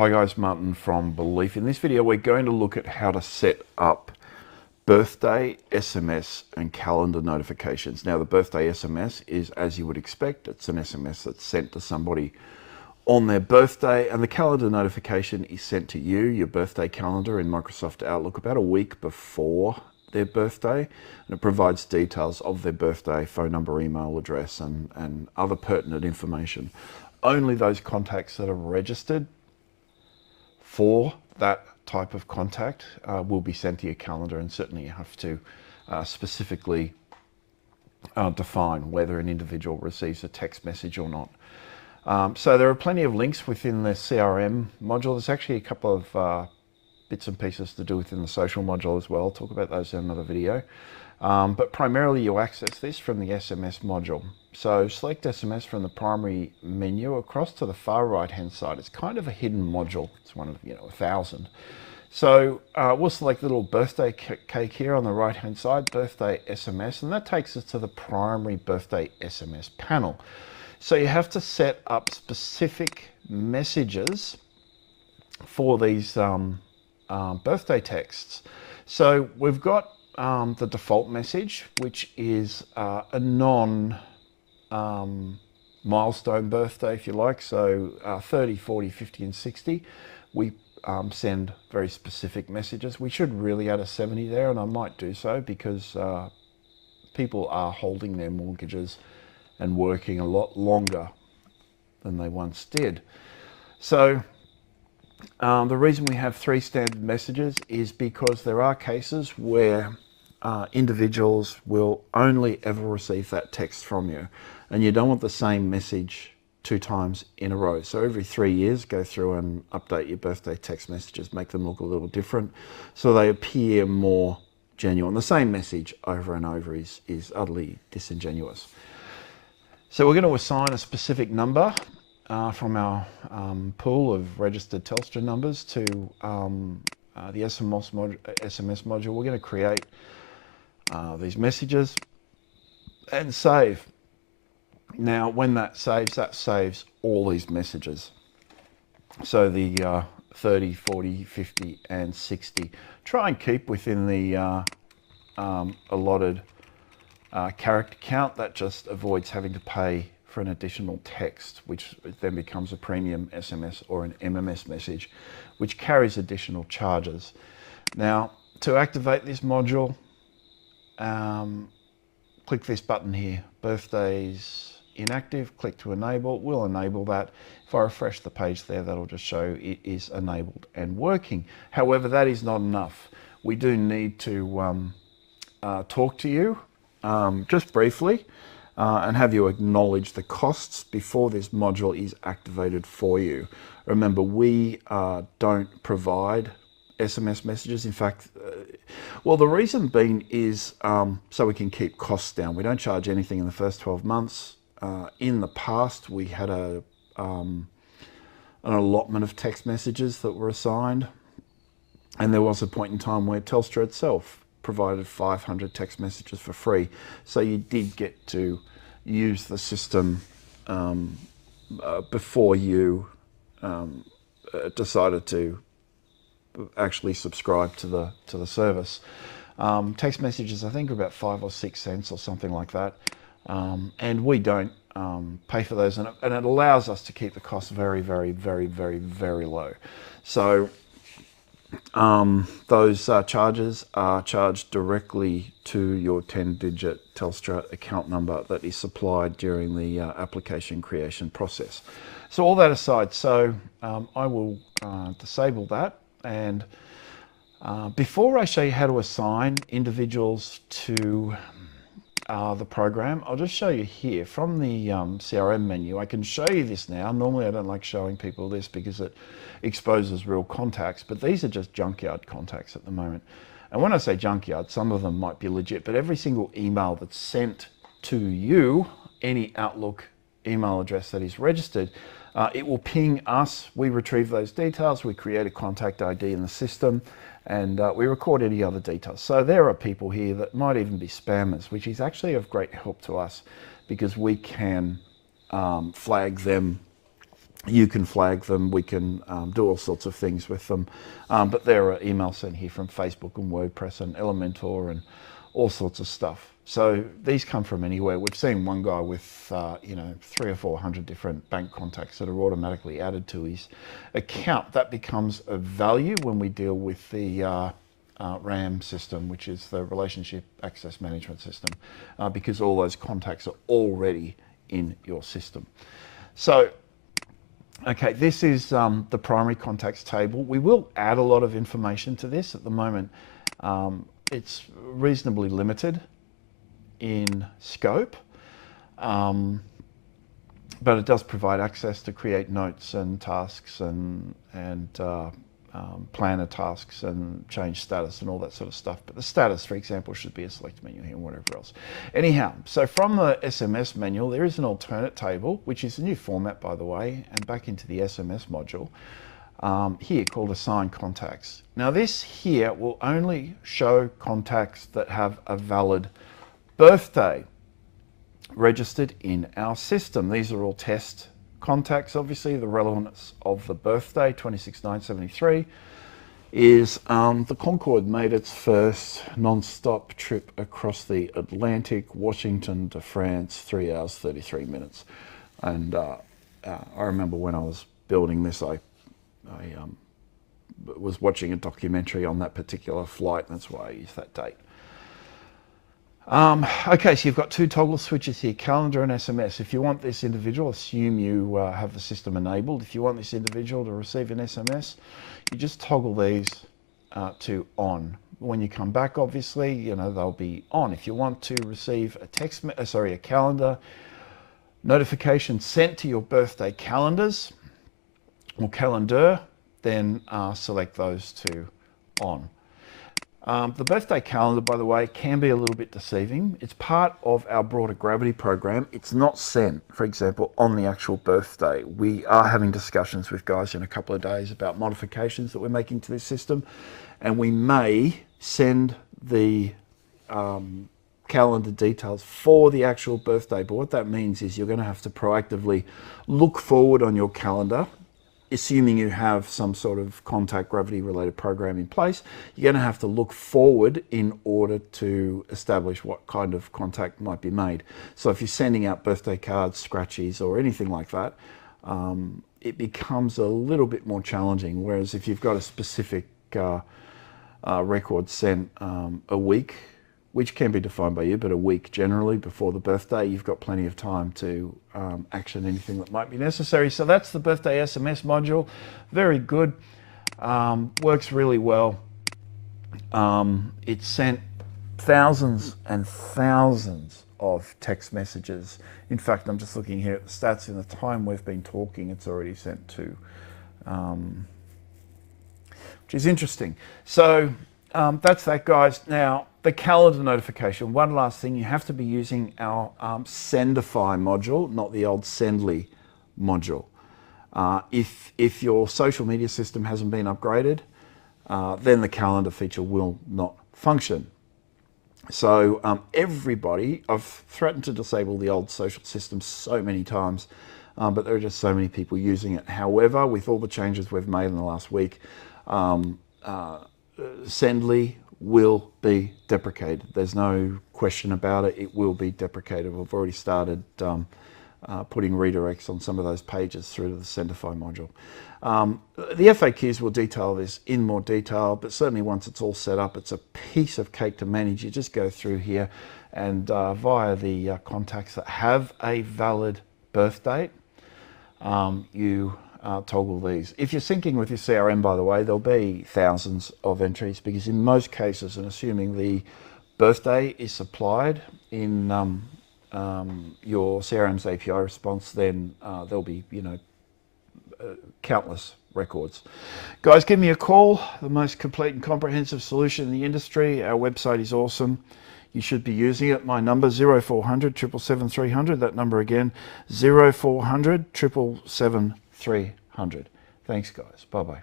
Hi guys, Martin from Belief. In this video we're going to look at how to set up birthday SMS and calendar notifications. Now the birthday SMS is, as you would expect, it's an SMS that's sent to somebody on their birthday, and the calendar notification is sent to you, your birthday calendar in Microsoft Outlook, about a week before their birthday, and it provides details of their birthday, phone number, email address, and other pertinent information. Only those contacts that are registered for that type of contact will be sent to your calendar, and certainly you have to specifically define whether an individual receives a text message or not. So there are plenty of links within the CRM module. There's actually a couple of bits and pieces to do within the social module as well. I'll talk about those in another video. But primarily you access this from the SMS module. So select SMS from the primary menu across to the far right hand side. It's kind of a hidden module. It's one of 1,000. So we'll select the little birthday cake here on the right hand side, birthday SMS, and that takes us to the primary birthday SMS panel. So you have to set up specific messages for these birthday texts. So we've got the default message, which is a milestone birthday, if you like. So 30, 40, 50 and 60, we send very specific messages. We should really add a 70 there, and I might do so because people are holding their mortgages and working a lot longer than they once did. So the reason we have 3 standard messages is because there are cases where individuals will only ever receive that text from you, and you don't want the same message 2 times in a row. So every 3 years, go through and update your birthday text messages, make them look a little different so they appear more genuine. The same message over and over is utterly disingenuous. So we're going to assign a specific number from our pool of registered Telstra numbers to the SMS module. We're going to create these messages and save. Now when that saves all these messages. So the 30, 40, 50 and 60. Try and keep within the allotted character count. That just avoids having to pay for an additional text, which then becomes a premium SMS or an MMS message, which carries additional charges. Now, to activate this module, click this button here, birthdays inactive, click to enable. We'll enable that. If I refresh the page there, that'll just show it is enabled and working. However, that is not enough. We do need to talk to you just briefly and have you acknowledge the costs before this module is activated for you. Remember, we don't provide SMS messages. In fact, well, the reason being is so we can keep costs down. We don't charge anything in the first 12 months. In the past, we had an allotment of text messages that were assigned, and there was a point in time where Telstra itself provided 500 text messages for free. So you did get to use the system before you decided to actually subscribe to the service. Text messages, I think, are about 5 or 6 cents or something like that, and we don't pay for those, and it allows us to keep the cost very, very, very, very, very low. So those charges are charged directly to your 10-digit Telstra account number that is supplied during the application creation process. So all that aside, so I will disable that, and before I show you how to assign individuals to the program, I'll just show you here from the CRM menu. I can show you this now. Normally I don't like showing people this because it exposes real contacts, but these are just junkyard contacts at the moment. And when I say junkyard, some of them might be legit, but every single email that's sent to you, any Outlook email address that is registered, it will ping us. We retrieve those details, we create a contact ID in the system, and we record any other details. So there are people here that might even be spammers, which is actually of great help to us because we can flag them You can flag them. We can do all sorts of things with them. But there are emails sent here from Facebook and WordPress and Elementor and all sorts of stuff. So these come from anywhere. We've seen one guy with, 300 or 400 different bank contacts that are automatically added to his account. That becomes of value when we deal with the RAM system, which is the Relationship Access Management System, because all those contacts are already in your system. So, okay, this is the primary contacts table. We will add a lot of information to this. At the moment, it's reasonably limited in scope, but it does provide access to create notes and tasks and planner tasks and change status and all that sort of stuff. But the status, for example, should be a select menu here and whatever else. Anyhow, so from the SMS manual, there is an alternate table, which is a new format, by the way, and back into the SMS module here called Assign Contacts. Now this here will only show contacts that have a valid birthday registered in our system. These are all test contacts, obviously. The relevance of the birthday, 26/9/73, is the Concorde made its first non-stop trip across the Atlantic, Washington to France, 3 hours, 33 minutes. And I remember when I was building this, I was watching a documentary on that particular flight, and that's why I used that date. Okay, so you've got two toggle switches here, calendar and SMS. If you want this individual, assume you have the system enabled. If you want this individual to receive an SMS, you just toggle these to on. When you come back, obviously, they'll be on. If you want to receive a calendar notification sent to your birthday calendars or calendar, then select those two on. The birthday calendar, by the way, can be a little bit deceiving. It's part of our broader gravity program. It's not sent, for example, on the actual birthday. We are having discussions with guys in a couple of days about modifications that we're making to this system, and we may send the calendar details for the actual birthday. But what that means is you're going to have to proactively look forward on your calendar, assuming you have some sort of contact gravity related program in place. You're going to have to look forward in order to establish what kind of contact might be made. So if you're sending out birthday cards, scratchies, or anything like that, it becomes a little bit more challenging. Whereas if you've got a specific record sent a week, which can be defined by you, but a week generally before the birthday, you've got plenty of time to action anything that might be necessary. So that's the birthday SMS module. Very good. Works really well. It sent thousands and thousands of text messages. In fact, I'm just looking here at the stats. In the time we've been talking, it's already sent to, which is interesting. So that's that, guys. Now, the calendar notification. One last thing, you have to be using our Sendify module, not the old Sendly module. If your social media system hasn't been upgraded, then the calendar feature will not function. So everybody, I've threatened to disable the old social system so many times, but there are just so many people using it. However, with all the changes we've made in the last week, Sendly will be deprecated. There's no question about it. It will be deprecated. We've already started putting redirects on some of those pages through to the Sendify module. The FAQs will detail this in more detail, but certainly once it's all set up, it's a piece of cake to manage. You just go through here and via the contacts that have a valid birth date, you toggle these. If you're syncing with your CRM, by the way, there'll be thousands of entries, because in most cases, and assuming the birthday is supplied in your CRM's API response, then there'll be, countless records. Guys, give me a call. The most complete and comprehensive solution in the industry. Our website is awesome. You should be using it. My number, 0400 777 300. That number again, 0400 777 300. Thanks, guys. Bye-bye.